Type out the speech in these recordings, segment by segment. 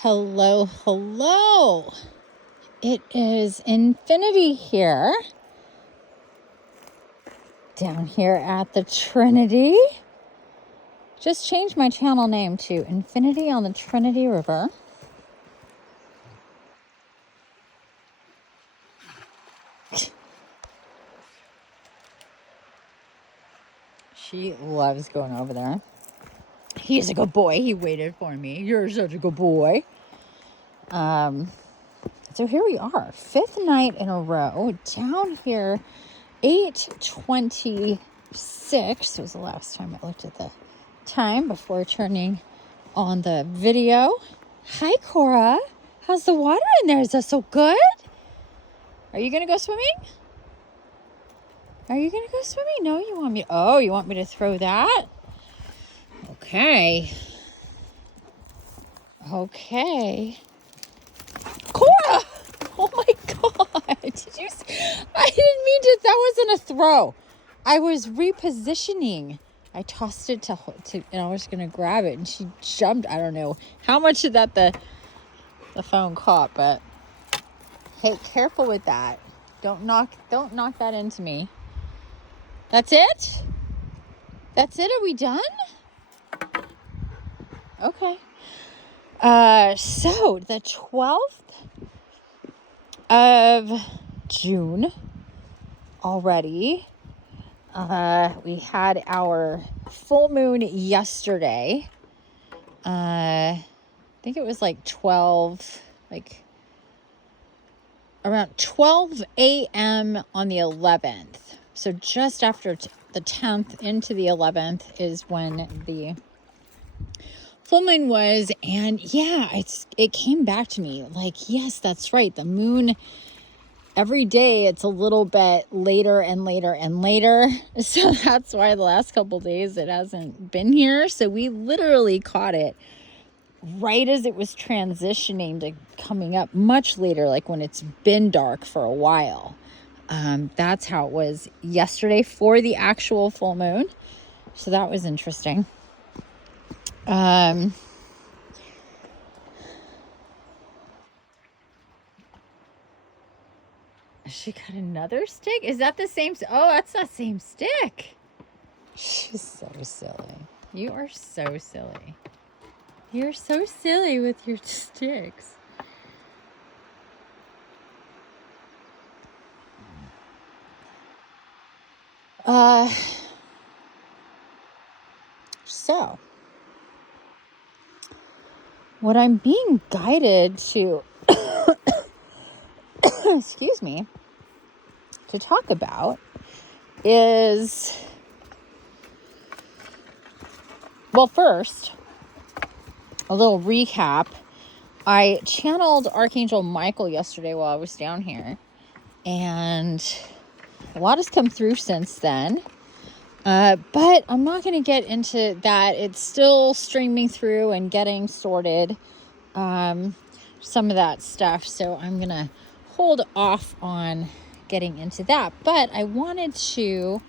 Hello, hello. It is Infinity here. Down here at the Trinity. Just changed my channel name to Infinity on the Trinity River. She loves going over there. He's a good boy. He waited for me. You're such a good boy. So here we are, 5th night in a row, down here, 8:26 was the last time I looked at the time before turning on the video. Hi, Cora. How's the water in there? Is that so good? Are you going to go swimming? Are you going to go swimming? No, you want me. Oh, you want me to throw that? Okay. Okay. Cora! Oh my God. Did you? I didn't mean to. That wasn't a throw. I was repositioning. I tossed it to and I was going to grab it and she jumped. I don't know how much of that the phone caught, but hey, careful with that. Don't knock that into me. That's it? That's it? Are we done? Okay. So the 12th of June already. We had our full moon yesterday. I think it was around 12 a.m. on the 11th. So just after the 10th into the 11th is when the full moon was. And yeah, it came back to me like, yes, that's right. The moon, every day it's a little bit later and later and later. So that's why the last couple days it hasn't been here. So we literally caught it right as it was transitioning to coming up much later, like when it's been dark for a while. That's how it was yesterday for the actual full moon. So that was interesting. She got another stick? Is that the same? Oh, that's that same stick. She's so silly. You are so silly. You're so silly with your sticks. So what I'm being guided to, excuse me, to talk about is, well, first, a little recap. I channeled Archangel Michael yesterday while I was down here, and a lot has come through since then. But I'm not going to get into that. It's still streaming through and getting sorted, some of that stuff. So I'm going to hold off on getting into that. But I wanted to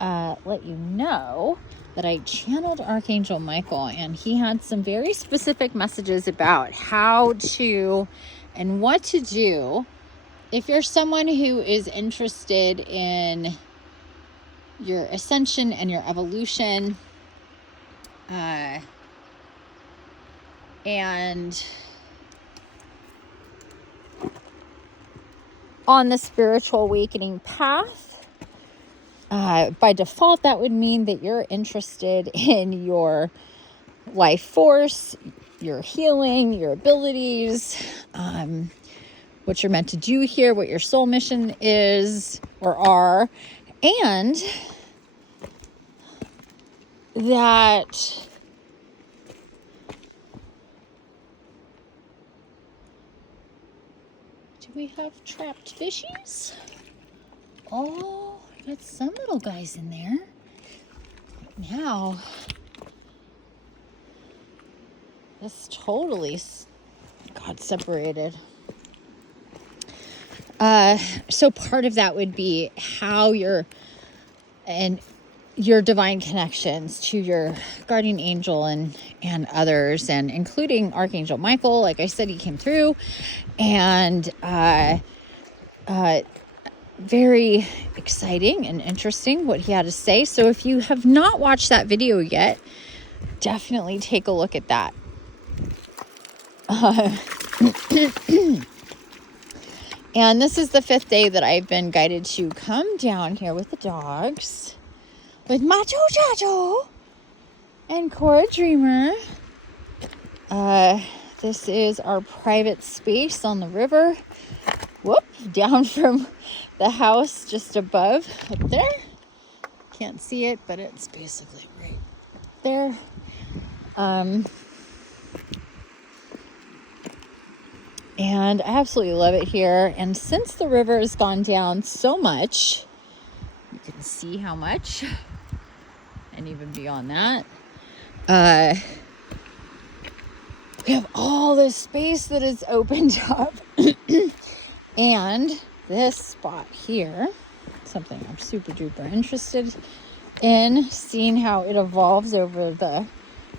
let you know that I channeled Archangel Michael, and he had some very specific messages about how to and what to do if you're someone who is interested in your ascension and your evolution, and on the spiritual awakening path. By default, that would mean that you're interested in your life force, your healing, your abilities, what you're meant to do here, what your soul mission is or are, and that do we have trapped fishies? Oh, I got some little guys in there. Now, this totally got separated. So part of that would be how you're, and your divine connections to your guardian angel and others, and including Archangel Michael. Like I said, he came through, and very exciting and interesting what he had to say. So if you have not watched that video yet, definitely take a look at that. And this is the 5th day that I've been guided to come down here with the dogs, with Macho Chacho and Cora Dreamer. This is our private space on the river. Whoop, down from the house just above up there. Can't see it, but it's basically right there. And I absolutely love it here. And since the river has gone down so much, you can see how much, and even beyond that, we have all this space that is opened up. And this spot here, something I'm super duper interested in, seeing how it evolves over the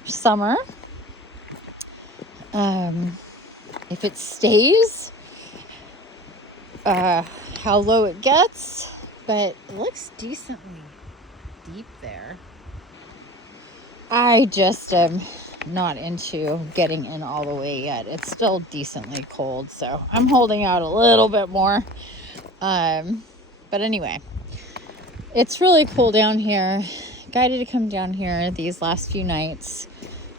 summer. If it stays, how low it gets, but it looks decently deep there. I just am not into getting in all the way yet. It's still decently cold, so I'm holding out a little bit more. But anyway, it's really cool down here. Guided to come down here these last few nights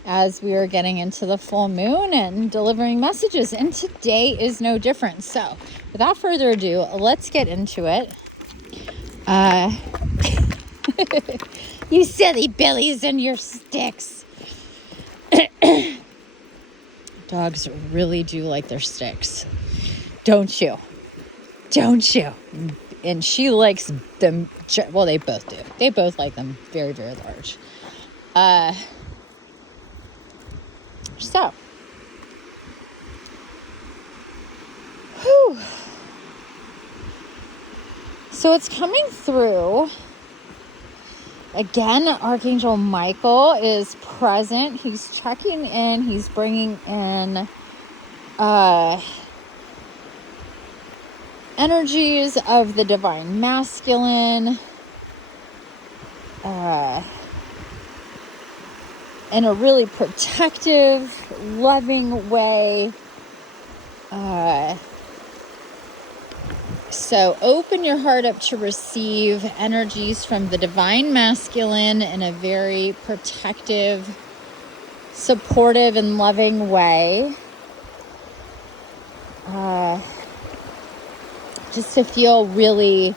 as we are getting into the full moon and delivering messages, and today is no different. So without further ado, let's get into it. You silly billies and your sticks. Dogs really do like their sticks, don't you? And she likes them. Well, they both do. They both like them very, very large. So, whew. So it's coming through. Again, Archangel Michael is present. He's checking in. He's bringing in energies of the divine masculine in a really protective, loving way. So open your heart up to receive energies from the divine masculine in a very protective, supportive, and loving way. Just to feel really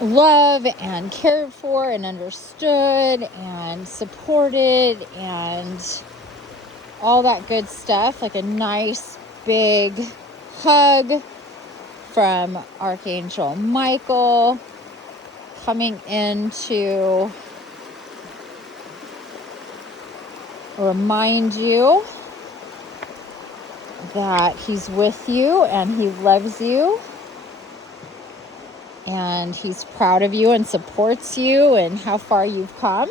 loved and cared for and understood and supported and all that good stuff. Like a nice big hug from Archangel Michael coming in to remind you that he's with you and he loves you and he's proud of you and supports you and how far you've come.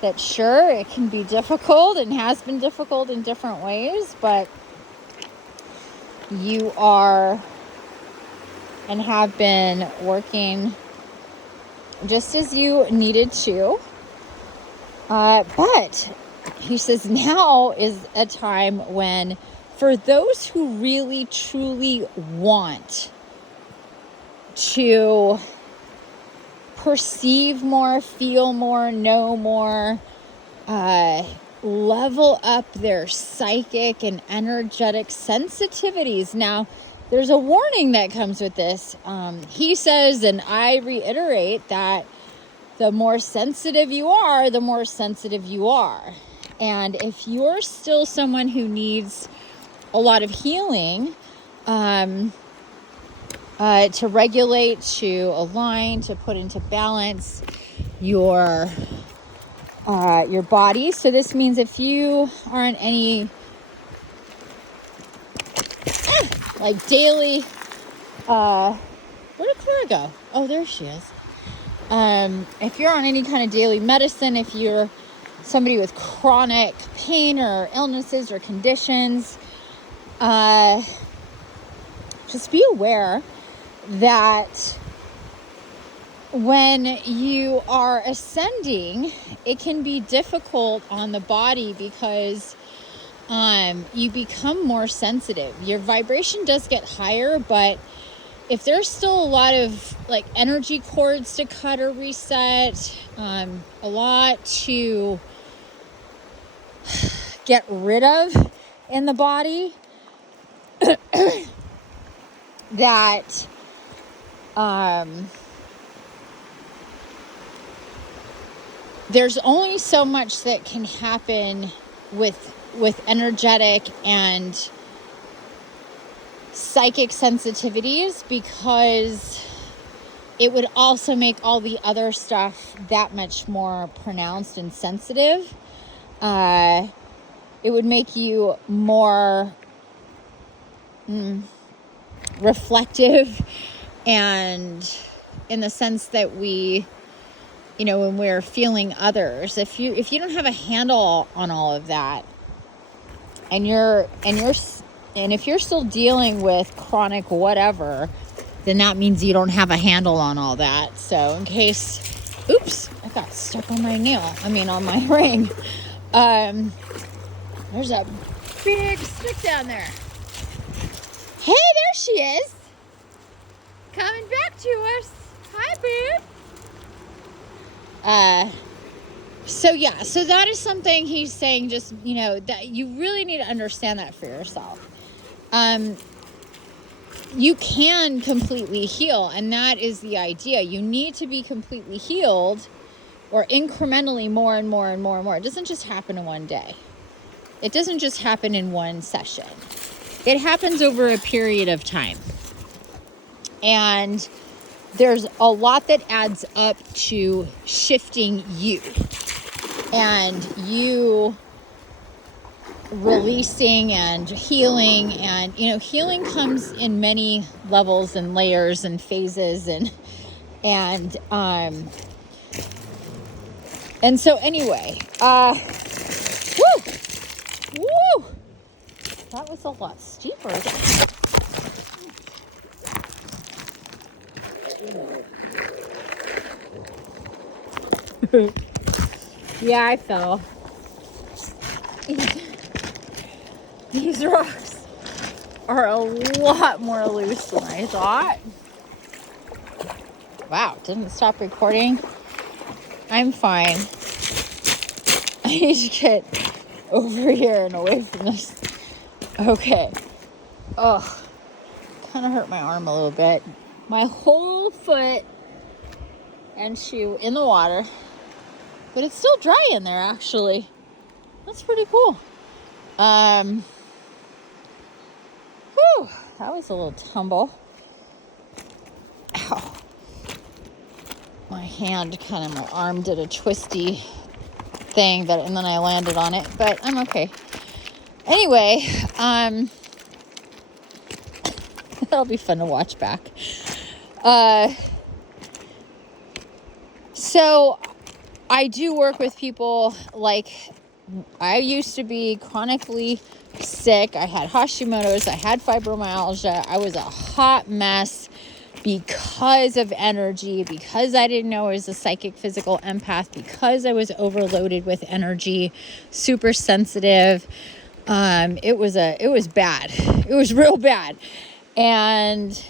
That sure, it can be difficult and has been difficult in different ways, but you are and have been working just as you needed to. But he says now is a time when, for those who really, truly want to perceive more, feel more, know more, level up their psychic and energetic sensitivities. Now, there's a warning that comes with this. He says, and I reiterate, that the more sensitive you are, the more sensitive you are. And if you're still someone who needs a lot of healing, to regulate, to align, to put into balance your body. So this means if you aren't any like daily, where did Clara go? Oh, there she is. If you're on any kind of daily medicine, if you're somebody with chronic pain or illnesses or conditions, just be aware that when you are ascending, it can be difficult on the body because you become more sensitive. Your vibration does get higher, but if there's still a lot of like energy cords to cut or reset, a lot to get rid of in the body, that there's only so much that can happen with energetic and psychic sensitivities, because it would also make all the other stuff that much more pronounced and sensitive. It would make you more reflective, and in the sense that we, when we're feeling others, if you don't have a handle on all of that, and if you're still dealing with chronic whatever, then that means you don't have a handle on all that. So in case, oops, I got stuck on my on my ring. There's a big stick down there. Hey, there she is. Coming back to us. Hi, babe. So that is something he's saying, just, that you really need to understand that for yourself. You can completely heal, and that is the idea. You need to be completely healed, or incrementally more and more and more and more. It doesn't just happen in one day. It doesn't just happen in one session. It happens over a period of time. And there's a lot that adds up to shifting you. And you releasing and healing. And, healing comes in many levels and layers and phases. And so anyway, woo! That was a lot steeper. Yeah, I fell. These rocks are a lot more loose than I thought. Wow, didn't stop recording. I'm fine. I need to get over here and away from this. Okay. Oh, kind of hurt my arm a little bit. My whole foot and shoe in the water. But it's still dry in there, actually. That's pretty cool. Whew, that was a little tumble. Ow. My arm did a twisty thing, and then I landed on it, but I'm okay. Anyway, that'll be fun to watch back. So I do work with people. Like, I used to be chronically sick. I had Hashimoto's, I had fibromyalgia. I was a hot mess because of energy, because I didn't know I was a psychic physical empath, because I was overloaded with energy, super sensitive. It was bad. It was real bad. And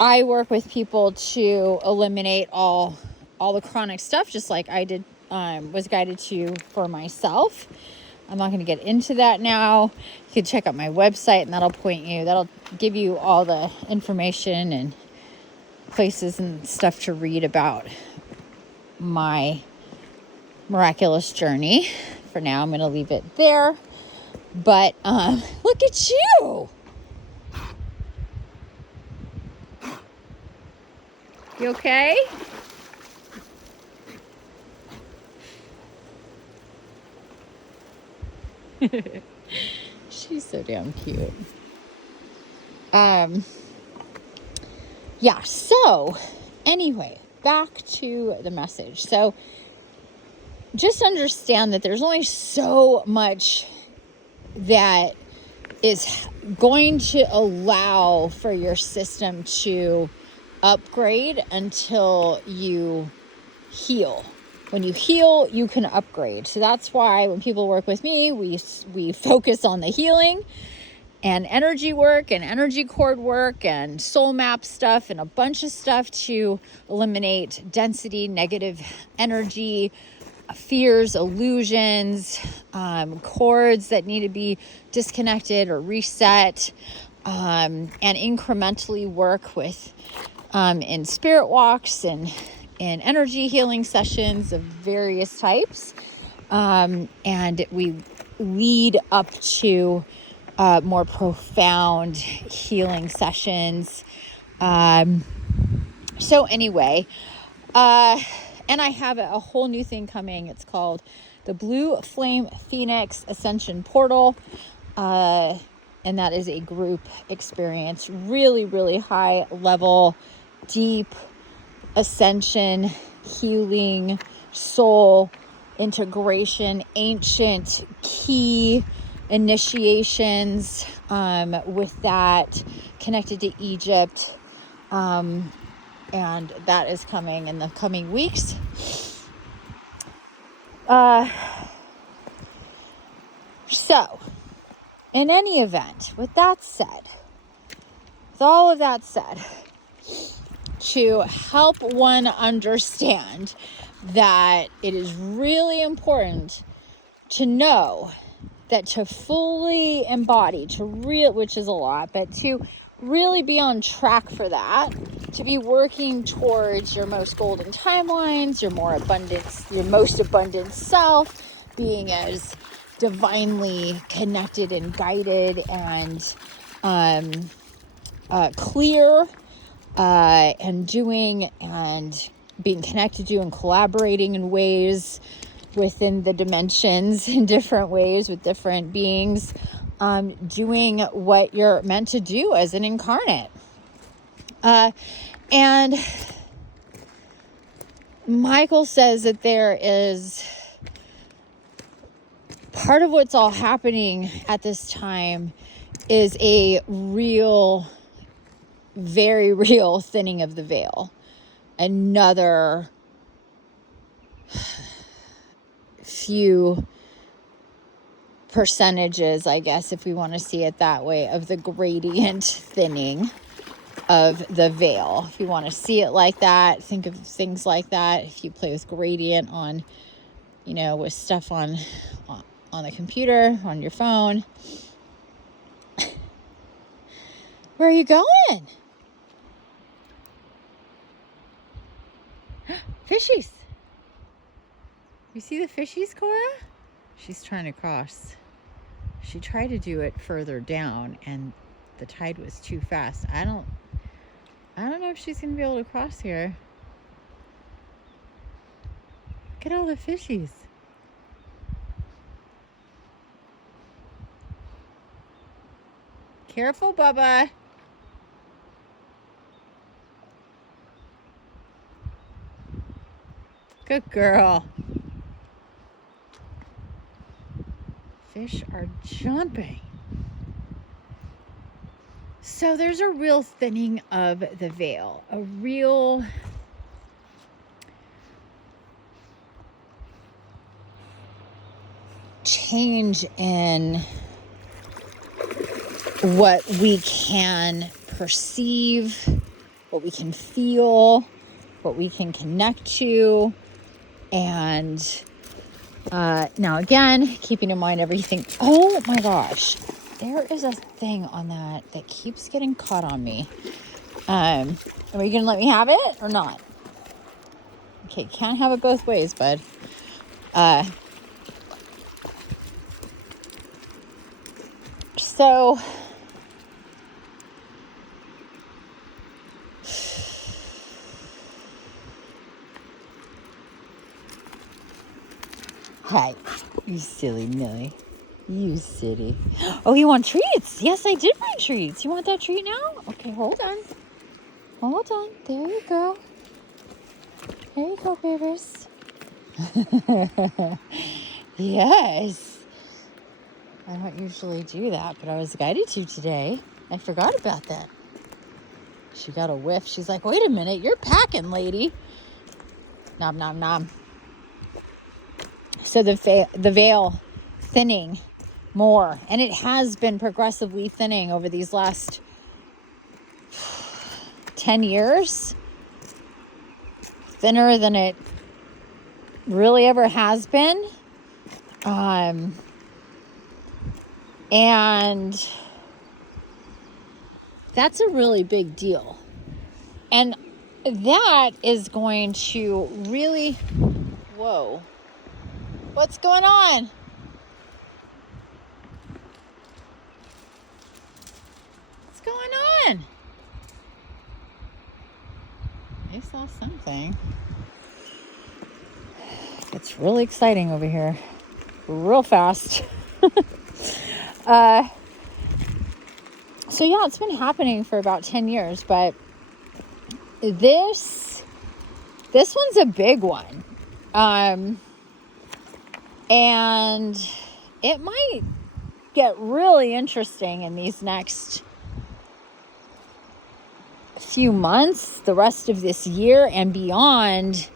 I work with people to eliminate all the chronic stuff, just like I did, was guided to for myself. I'm not going to get into that now. You can check out my website, and that'll give you all the information and places and stuff to read about my miraculous journey. For now, I'm going to leave it there. But look at you. You okay? She's so damn cute. Yeah, so anyway, back to the message. So just understand that there's only so much that is going to allow for your system to upgrade until you heal. When you heal, you can upgrade. So that's why when people work with me, we focus on the healing and energy work and energy cord work and soul map stuff and a bunch of stuff to eliminate density, negative energy, fears, illusions, cords that need to be disconnected or reset, and incrementally work with in spirit walks and in energy healing sessions of various types. And we lead up to more profound healing sessions. So anyway, and I have a whole new thing coming. It's called the Blue Flame Phoenix Ascension Portal. And that is a group experience. Really, really high level, deep ascension, healing, soul integration, ancient key initiations with that connected to Egypt. And that is coming in the coming weeks. So, in any event, with all of that said, to help one understand that it is really important to know that to fully embody, which is a lot, but to really be on track for that, to be working towards your most golden timelines, your most abundant self, being as divinely connected and guided and clear, and doing and being connected to and collaborating in ways within the dimensions in different ways with different beings, doing what you're meant to do as an incarnate. And Michael says that there is part of what's all happening at this time is a real, very real thinning of the veil. Another few percentages, I guess, if we want to see it that way, of the gradient thinning of the veil. If you want to see it like that, think of things like that. If you play with gradient on, with stuff on the computer, on your phone. Where are you going? Fishies. You see the fishies, Cora? She's trying to cross. She tried to do it further down and the tide was too fast. I don't know if she's going to be able to cross here. Look at all the fishies. Careful, Bubba. Good girl. Fish are jumping. So there's a real thinning of the veil, a real change in what we can perceive, what we can feel, what we can connect to. And now again, keeping in mind everything. Oh my gosh, there is a thing on that keeps getting caught on me. Are you gonna let me have it or not? Okay, can't have it both ways, bud. So hi, you silly Millie. You silly. Oh, you want treats? Yes, I did bring treats. You want that treat now? Okay, hold on. Hold on. There you go. There you go, babies. Yes. I don't usually do that, but I was guided to today. I forgot about that. She got a whiff. She's like, wait a minute, you're packing, lady. Nom, nom, nom. So the veil thinning more, and it has been progressively thinning over these last 10 years. Thinner than it really ever has been. And that's a really big deal. And that is going to really, whoa, what's going on? What's going on? I saw something. It's really exciting over here. Real fast. So yeah, it's been happening for about 10 years, but this one's a big one. And it might get really interesting in these next few months, the rest of this year and beyond.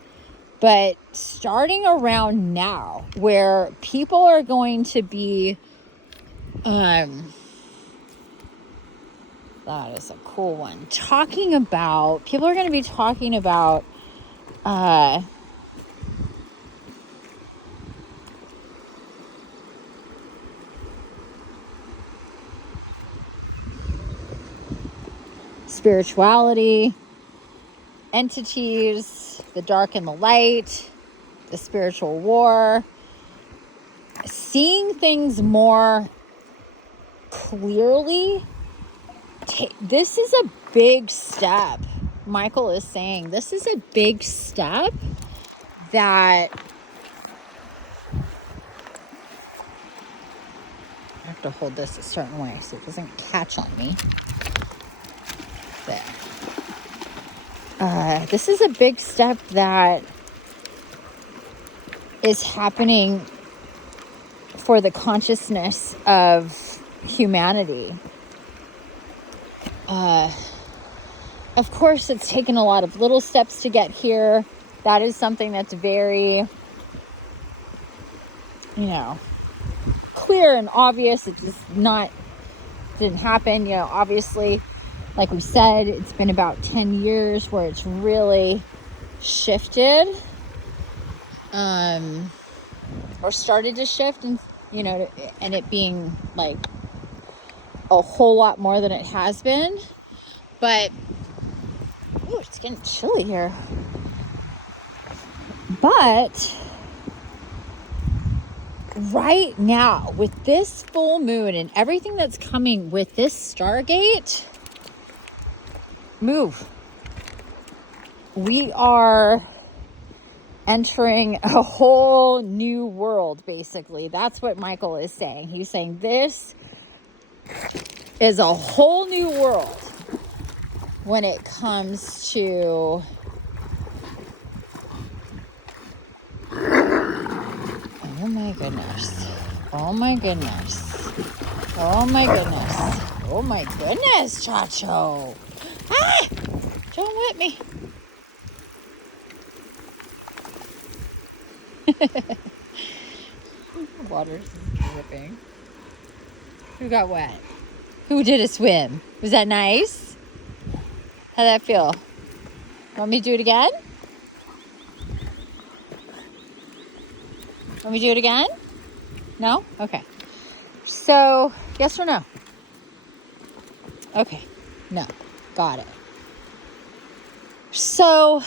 But starting around now, where people are going to be, that is a cool one. People are going to be talking about, spirituality, entities, the dark and the light, the spiritual war, seeing things more clearly. This is a big step. Michael is saying this is a big step that I have to hold this a certain way so it doesn't catch on me. There. This is a big step that is happening for the consciousness of humanity. Of course, it's taken a lot of little steps to get here. That is something that's very, clear and obvious. It just didn't happen. Obviously, like we said, it's been about 10 years where it's really shifted, or started to shift, and and it being like a whole lot more than it has been. But it's getting chilly here. But right now, with this full moon and everything that's coming with this Stargate, move. We are entering a whole new world, basically. That's what Michael is saying. He's saying this is a whole new world when it comes to oh my goodness, Chacho. Don't whip me. Water's dripping. Who got wet? Who did a swim? Was that nice? How'd that feel? Want me to do it again? Want me to do it again? No? Okay. So, yes or no? Okay. No. Got it. So,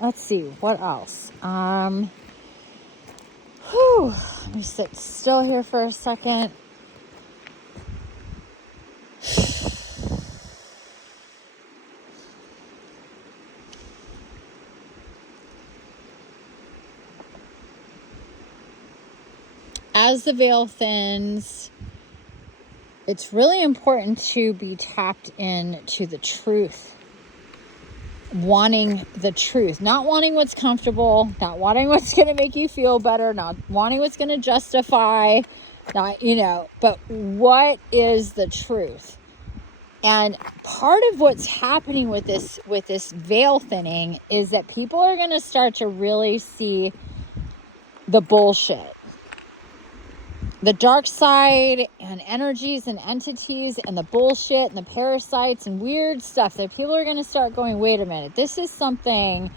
let's see. What else? Let me sit still here for a second. as the veil thins, it's really important to be tapped into the truth. Wanting the truth, not wanting what's comfortable, not wanting what's going to make you feel better, not wanting what's going to justify, not, but what is the truth? And part of what's happening with this veil thinning is that people are going to start to really see the bullshit, the dark side and energies and entities and the bullshit and the parasites and weird stuff that people are going to start going, wait a minute, this is something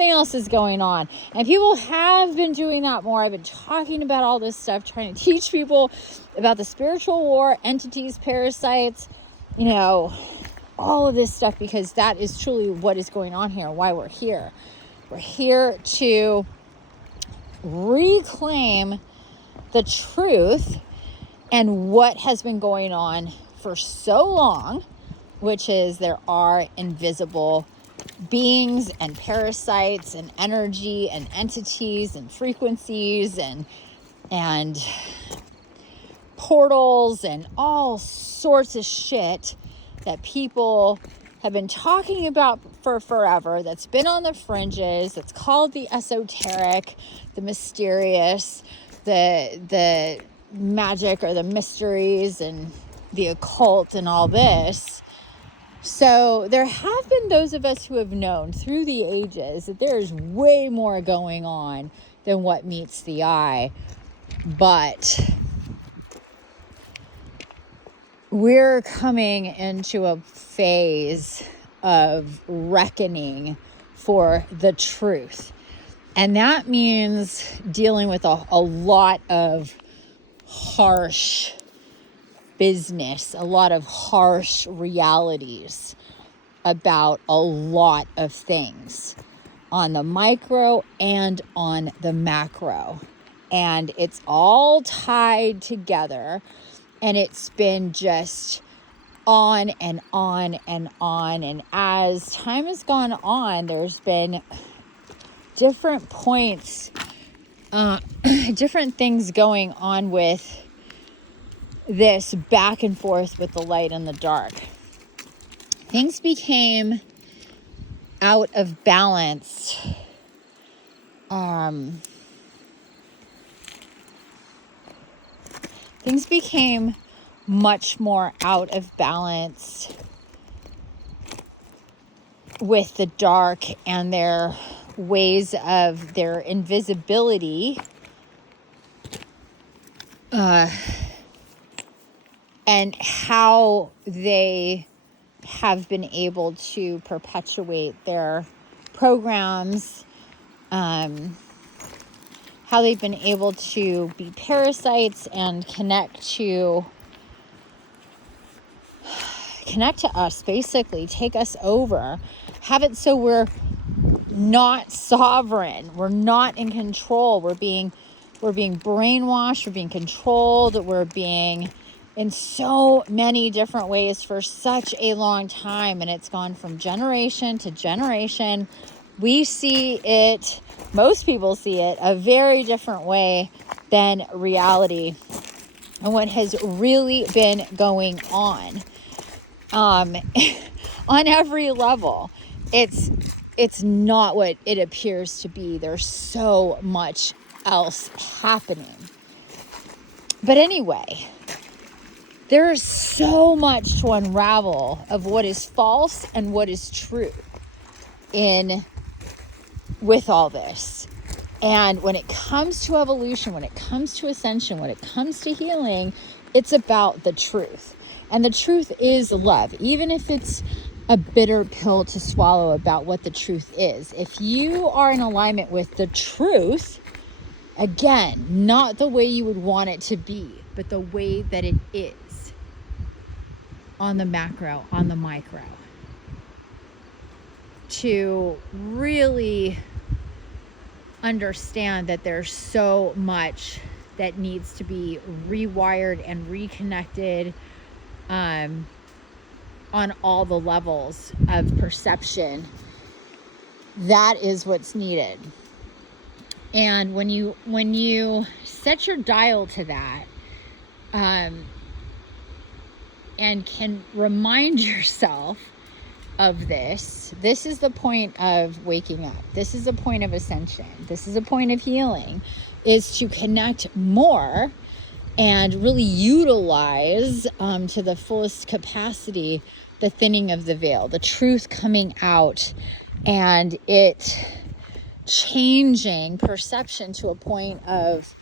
else is going on. And people have been doing that more. I've been talking about all this stuff, trying to teach people about the spiritual war, entities, parasites, all of this stuff, because that is truly what is going on here, why we're here. We're here to reclaim the truth and what has been going on for so long, which is there are invisible beings and parasites and energy and entities and frequencies and portals and all sorts of shit that people have been talking about for forever, that's been on the fringes, that's called the esoteric, the mysterious, the magic or the mysteries and the occult and all this. So there have been those of us who have known through the ages that there's way more going on than what meets the eye. But we're coming into a phase of reckoning for the truth. And that means dealing with a lot of harsh business, a lot of harsh realities about a lot of things on the micro and on the macro. And it's all tied together, and it's been just on and on and on. And as time has gone on, there's been different points, different things going on with this back and forth with the light and the dark. Things became out of balance. Things became much more out of balance with the dark and their ways of their invisibility, and how they have been able to perpetuate their programs, how they've been able to be parasites and connect to us, basically take us over, have it so we're not sovereign, we're not in control, we're being brainwashed, we're being controlled, we're being in so many different ways for such a long time. And it's gone from generation to generation. We see it, most people see it, a very different way than reality and what has really been going on every level. It's not what it appears to be. There's so much else happening. But anyway, there's so much to unravel of what is false and what is true with all this. And when it comes to evolution, when it comes to ascension, when it comes to healing, it's about the truth. And the truth is love, even if it's a bitter pill to swallow about what the truth is. If you are in alignment with the truth, again, not the way you would want it to be, but the way that it is, on the macro, on the micro, to really understand that there's so much that needs to be rewired and reconnected on all the levels of perception. That is what's needed. And when you set your dial to that, and can remind yourself of this is the point of waking up. This is a point of ascension. This is a point of healing, is to connect more and really utilize to the fullest capacity the thinning of the veil, the truth coming out, and it changing perception to a point of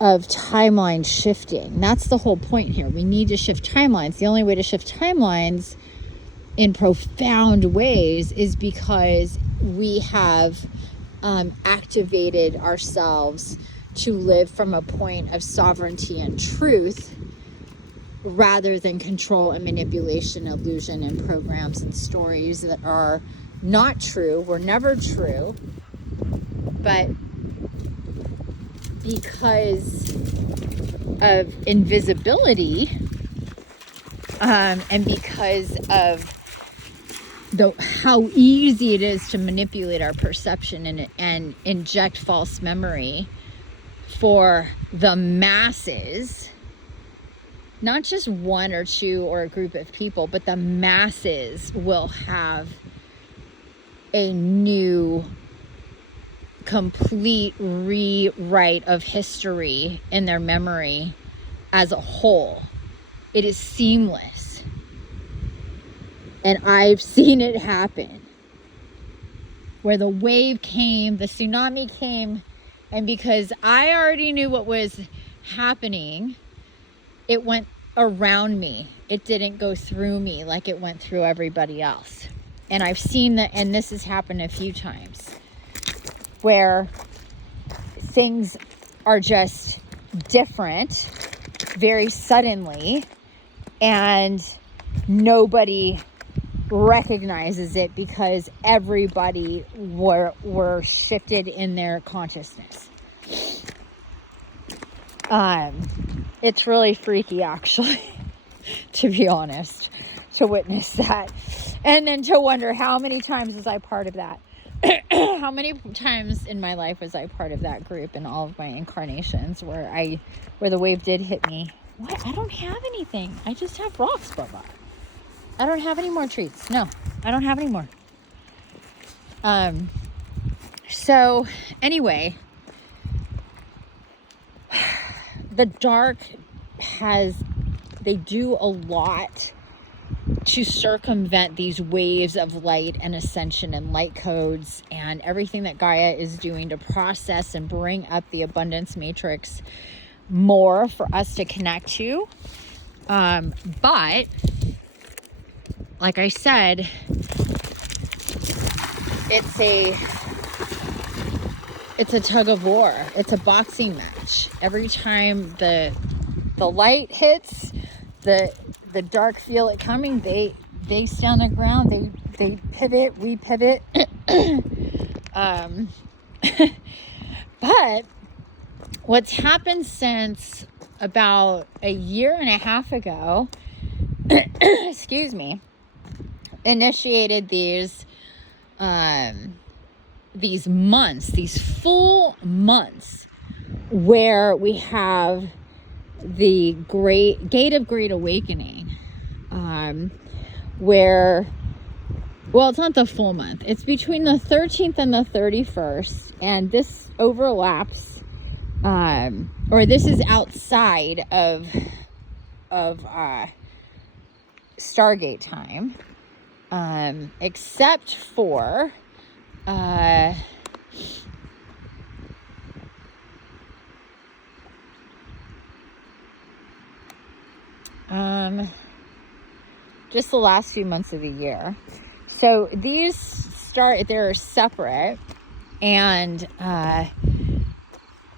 timeline shifting. That's the whole point here. We need to shift timelines. The only way to shift timelines in profound ways is because we have activated ourselves to live from a point of sovereignty and truth, rather than control and manipulation, illusion, and programs and stories that are not true, were never true, but because of invisibility, and because of how easy it is to manipulate our perception and inject false memory for the masses, not just one or two or a group of people, but the masses will have a new, complete rewrite of history in their memory as a whole. It is seamless. And I've seen it happen. Where the wave came, the tsunami came, and because I already knew what was happening, it went around me. It didn't go through me like it went through everybody else. And I've seen that, and this has happened a few times, where things are just different very suddenly, and nobody recognizes it because everybody were shifted in their consciousness. It's really freaky, actually, to be honest, to witness that. And then to wonder, how many times was I part of that? How many times in my life was I part of that group in all of my incarnations where the wave did hit me? What? I don't have anything. I just have rocks, Bubba. I don't have any more treats. No, I don't have any more. So anyway, the dark they do a lot to circumvent these waves of light and ascension and light codes and everything that Gaia is doing to process and bring up the abundance matrix more for us to connect to. But like I said, it's a tug of war. It's a boxing match. Every time the light hits, the dark feel it coming, they stay on the ground, they pivot, we pivot. But what's happened since about a year and a half ago, excuse me, initiated these months, these full months, where we have the gate of great awakening, where, well, it's not the full month, it's between the 13th and the 31st, and this overlaps, or this is outside of Stargate time, except for just the last few months of the year. So they're separate, and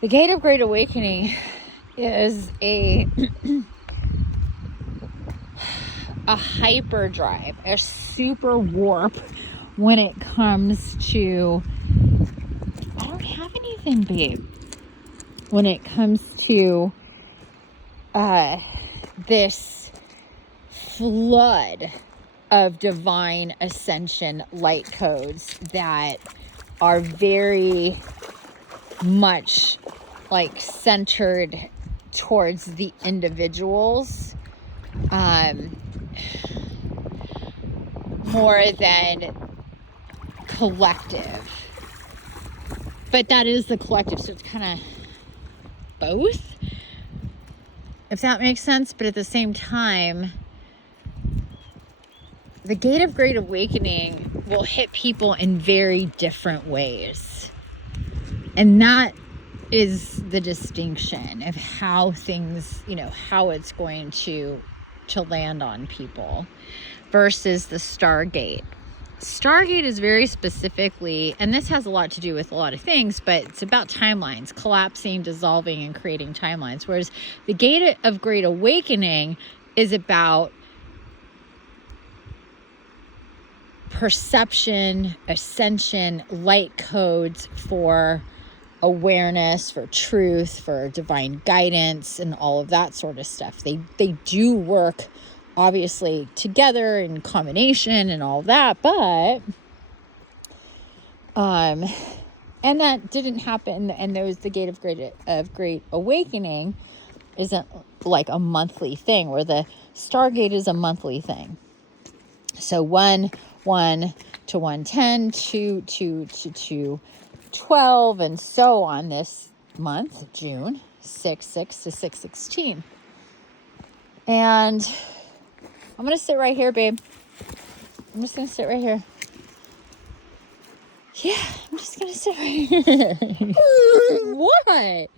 the Gate of Great Awakening is a hyperdrive, a super warp when it comes to, I don't have anything, babe, when it comes to this flood of divine ascension light codes that are very much like centered towards the individuals, more than collective. But that is the collective, so it's kind of both, if that makes sense. But at the same time, the gate of great awakening will hit people in very different ways. And that is the distinction of how things, how it's going to land on people versus the Stargate. Stargate is very specifically, and this has a lot to do with a lot of things, but it's about timelines, collapsing, dissolving, and creating timelines. Whereas the Gate of Great Awakening is about perception, ascension, light codes for awareness, for truth, for divine guidance, and all of that sort of stuff. They do work obviously together in combination and all that, but and that didn't happen. And the Gate of Great Awakening isn't like a monthly thing, where the Stargate is a monthly thing. So 1 to 110, 2 to 12, and so on this month, June, 6 to 616. And I'm going to sit right here, babe. I'm just going to sit right here. Yeah, I'm just going to sit right here. What?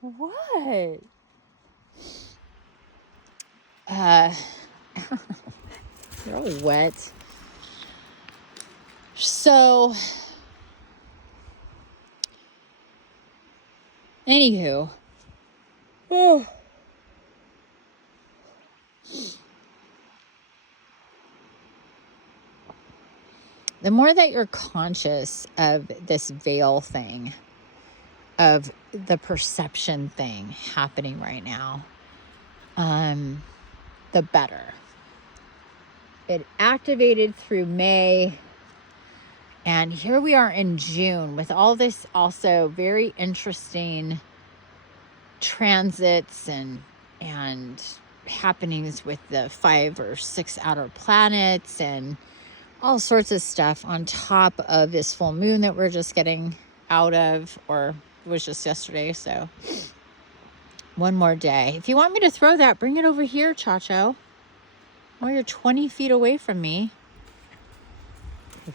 What? You're all wet. So, anywho. Oh. The more that you're conscious of this veil thing, of the perception thing happening right now, the better. It activated through May, and here we are in June with all this also very interesting transits and happenings with the 5 or 6 outer planets and all sorts of stuff on top of this full moon that we're just getting out of, or it was just yesterday. So one more day. If you want me to throw that, bring it over here, Chacho. Oh, you're 20 feet away from me.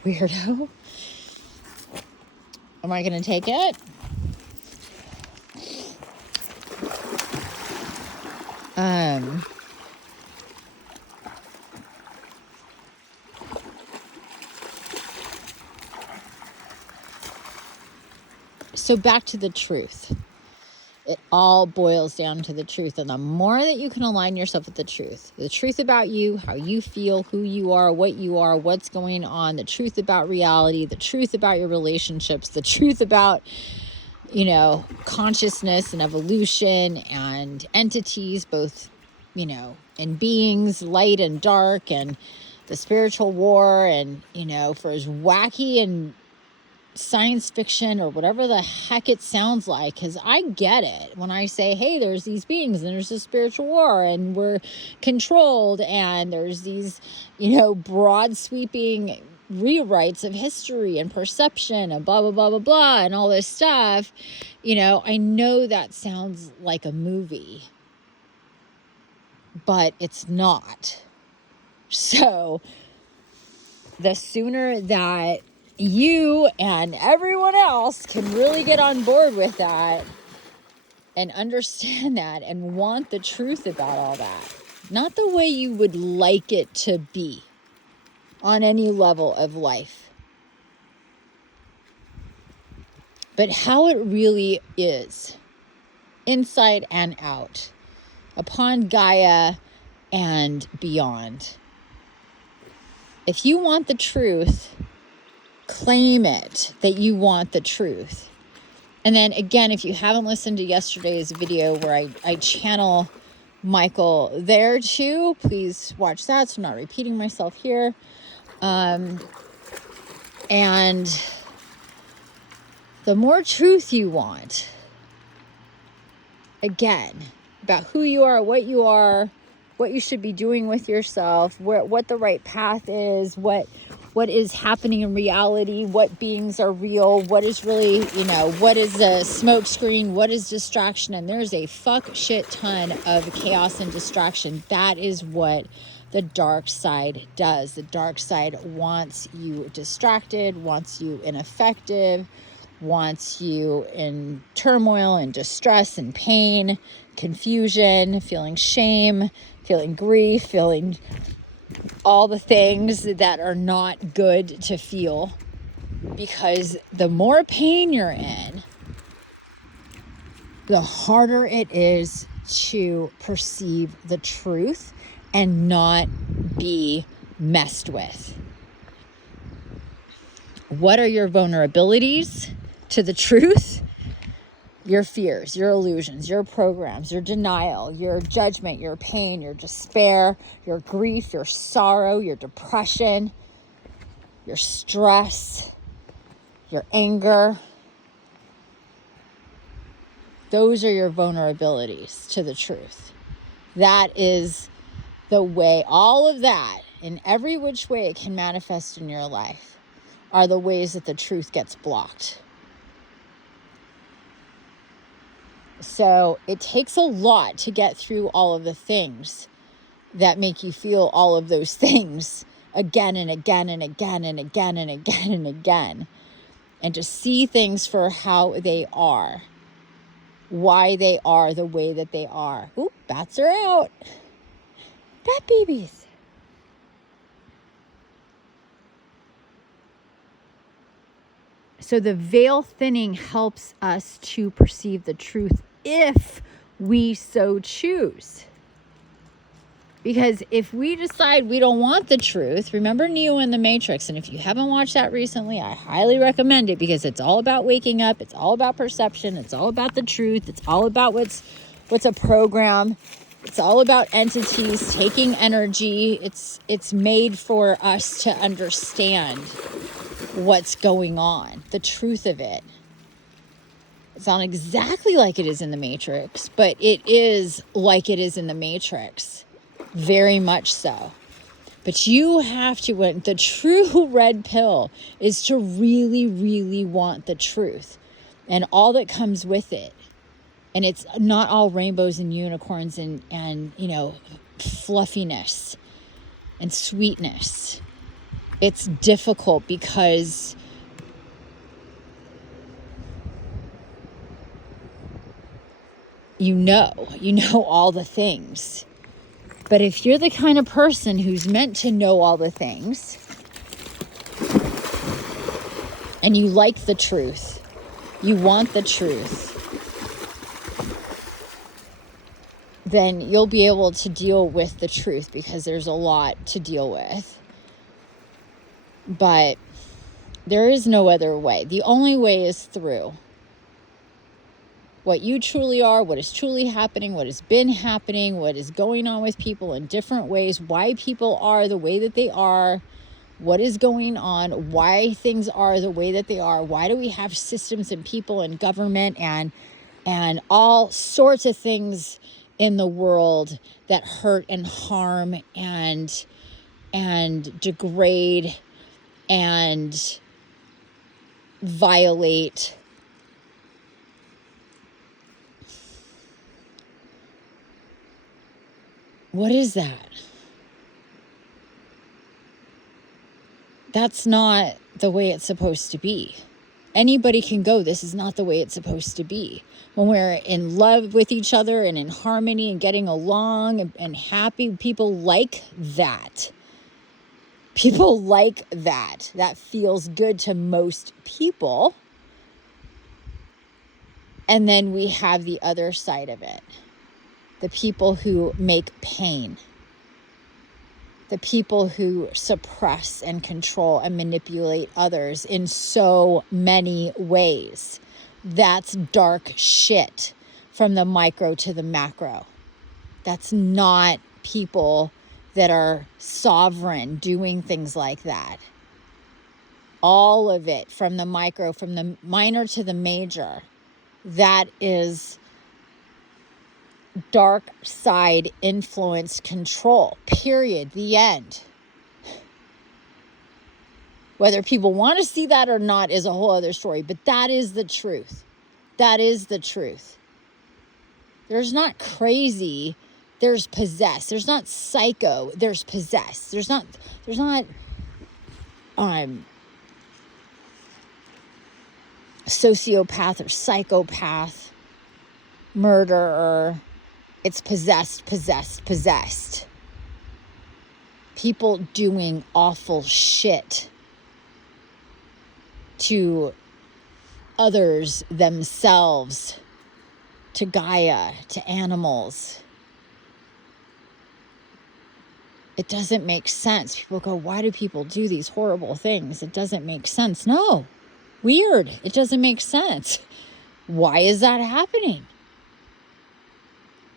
Weirdo. Am I going to take it? So back to the truth. It all boils down to the truth. And the more that you can align yourself with the truth about you, how you feel, who you are, what's going on, the truth about reality, the truth about your relationships, the truth about, consciousness and evolution and entities, both, and beings, light and dark, and the spiritual war, and, for as wacky and science fiction or whatever the heck it sounds like, because I get it when I say, hey, there's these beings and there's a spiritual war and we're controlled and there's these, broad sweeping rewrites of history and perception and blah, blah, blah, blah, blah, and all this stuff. I know that sounds like a movie, but it's not. So the sooner that you and everyone else can really get on board with that and understand that and want the truth about all that, not the way you would like it to be on any level of life, but how it really is, inside and out, upon Gaia and beyond. If you want the truth, claim it, that you want the truth. And then again, if you haven't listened to yesterday's video where I channel Michael there too, please watch that so I'm not repeating myself here. And the the more truth you want, again, about who you are, what you should be doing with yourself, what the right path is, what is happening in reality, what beings are real, what is really, what is a smoke screen, what is distraction, and there's a fuck shit ton of chaos and distraction. That is what the dark side does. The dark side wants you distracted, wants you ineffective, wants you in turmoil and distress and pain, confusion, feeling shame, feeling grief, feeling all the things that are not good to feel. Because the more pain you're in, the harder it is to perceive the truth and not be messed with. What are your vulnerabilities to the truth? Your fears, your illusions, your programs, your denial, your judgment, your pain, your despair, your grief, your sorrow, your depression, your stress, your anger. Those are your vulnerabilities to the truth. That is the way, all of that, in every which way it can manifest in your life, are the ways that the truth gets blocked. So it takes a lot to get through all of the things that make you feel all of those things again and again and again and again and again and again. And to see things for how they are, why they are the way that they are. Oop, bats are out. Bat babies. So the veil thinning helps us to perceive the truth if we so choose. Because if we decide we don't want the truth, remember Neo in the Matrix, and if you haven't watched that recently, I highly recommend it, because it's all about waking up, it's all about perception, it's all about the truth, it's all about what's a program, it's all about entities taking energy. It's made for us to understand what's going on, the truth of it. It's not exactly like it is in the Matrix, but it is like it is in the Matrix. Very much so. But you have to, the true red pill is to really, really want the truth and all that comes with it. And it's not all rainbows and unicorns and fluffiness and sweetness. It's difficult because you know all the things. But if you're the kind of person who's meant to know all the things, and you like the truth, you want the truth, then you'll be able to deal with the truth, because there's a lot to deal with. But there is no other way. The only way is through what you truly are, what is truly happening, what has been happening, what is going on with people in different ways, why people are the way that they are, what is going on, why things are the way that they are, why do we have systems and people and government and all sorts of things in the world that hurt and harm and degrade and violate. What is that? That's not the way it's supposed to be. Anybody can go, this is not the way it's supposed to be. When we're in love with each other and in harmony and getting along and happy, people like that. People like that. That feels good to most people. And then we have the other side of it. The people who make pain. The people who suppress and control and manipulate others in so many ways. That's dark shit from the micro to the macro. That's not people that are sovereign doing things like that. all of it, from the micro, from the minor to the major, that is dark side influence control, period, the end. Whether people want to see that or not is a whole other story, but that is the truth. That is the truth. There's not crazy, there's possessed. There's not psycho, there's possessed. There's not sociopath or psychopath, murderer. It's possessed. People doing awful shit to others, themselves, to Gaia, to animals. It doesn't make sense. People go, why do people do these horrible things? It doesn't make sense. No, weird. It doesn't make sense. Why is that happening?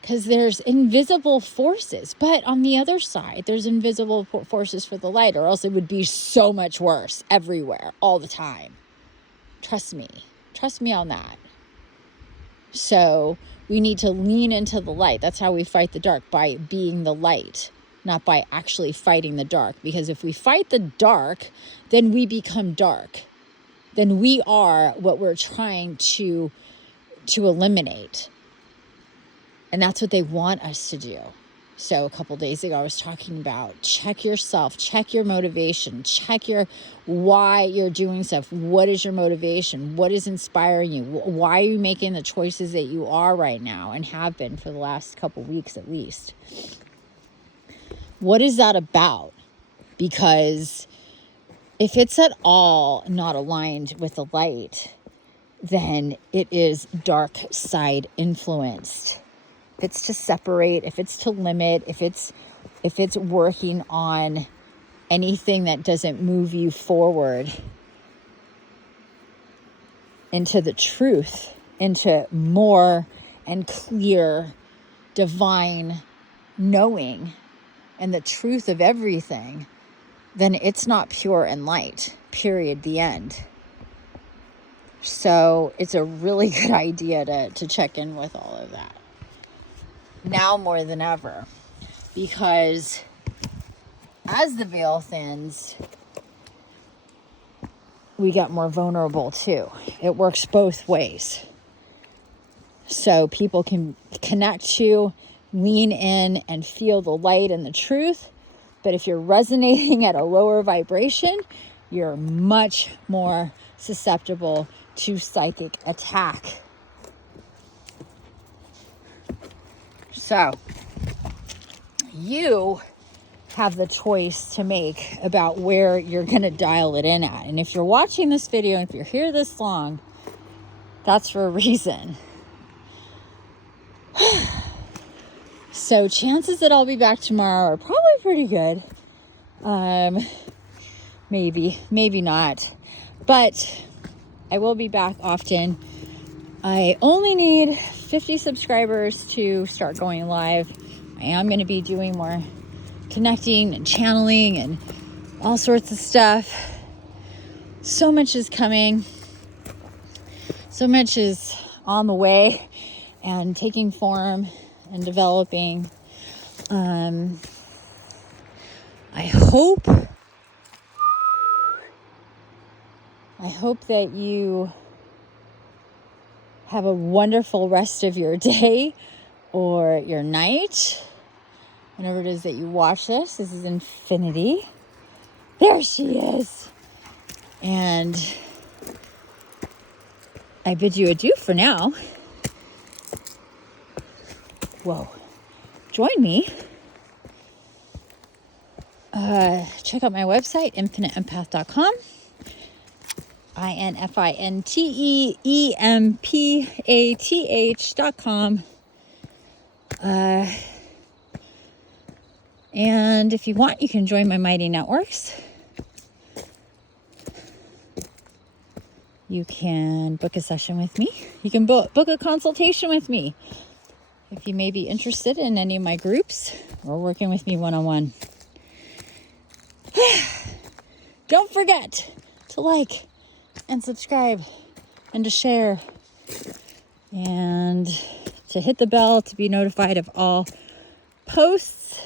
Because there's invisible forces. But on the other side, there's invisible forces for the light, or else it would be so much worse everywhere, all the time. Trust me. Trust me on that. So we need to lean into the light. That's how we fight the dark, by being the light, not by actually fighting the dark. Because if we fight the dark, then we become dark. Then we are what we're trying to eliminate. And that's what they want us to do. So a couple days ago, I was talking about check yourself, check your motivation, check why you're doing stuff. What is your motivation? What is inspiring you? Why are you making the choices that you are right now and have been for the last couple weeks at least? What is that about? Because if it's at all not aligned with the light, then it is dark side influenced. If it's to separate, if it's to limit, if it's working on anything that doesn't move you forward into the truth, into more and clear divine knowing and the truth of everything, then it's not pure and light, period, the end. So it's a really good idea to check in with all of that. Now more than ever, because as the veil thins, we get more vulnerable too. It works both ways. So people can connect to, lean in, and feel the light and the truth. But if you're resonating at a lower vibration, you're much more susceptible to psychic attack. So, you have the choice to make about where you're going to dial it in at. And if you're watching this video, if you're here this long, that's for a reason. So, chances that I'll be back tomorrow are probably pretty good. Maybe not. But I will be back often. I only need 50 subscribers to start going live. I am going to be doing more connecting and channeling and all sorts of stuff. So much is coming. So much is on the way and taking form and developing. I hope that you have a wonderful rest of your day or your night. Whenever it is that you watch this. This is Infinity. There she is. And I bid you adieu for now. Whoa. Join me. Check out my website, infiniteempath.com. INFINTEEMPATH.com. And if you want, you can join my Mighty Networks. You can book a session with me. You can book a consultation with me if you may be interested in any of my groups or working with me one-on-one. Don't forget to like and subscribe and to share and to hit the bell to be notified of all posts.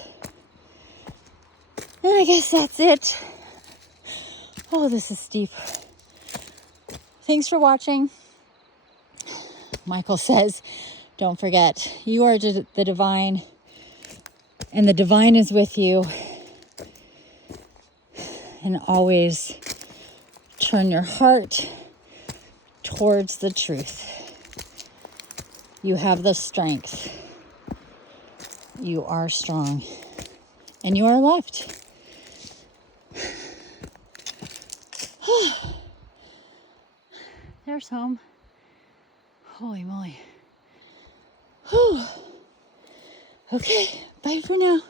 And I guess that's it. Oh, this is steep. Thanks for watching. Michael says, don't forget, you are the divine, and the divine is with you. And always turn your heart towards the truth. You have the strength. You are strong. And you are loved. There's home. Holy moly. Whew. Okay, bye for now.